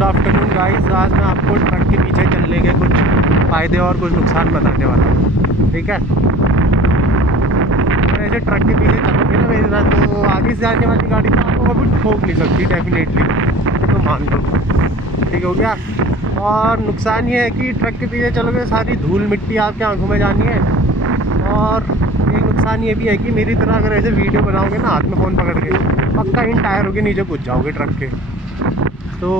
Good afternoon guys. आज मैं आपको ट्रक के पीछे चलने के कुछ फ़ायदे और कुछ नुकसान बताने वाला हूँ, ठीक है। अगर ऐसे ट्रक के पीछे चलोगे ना मेरे साथ, तो आगे से आने वाली गाड़ी तो आपको कभी ठोक नहीं सकती, डेफिनेटली, तो मान लो, ठीक हो गया। और नुकसान ये है कि ट्रक के पीछे चलोगे सारी धूल मिट्टी आपके आंखों में जानी है। और एक नुकसान ये भी है कि मेरी तरह अगर ऐसे वीडियो बनाओगे ना हाथ में फ़ोन पकड़ के, पक्का इन टायरों के नीचे घुस जाओगे ट्रक के। तो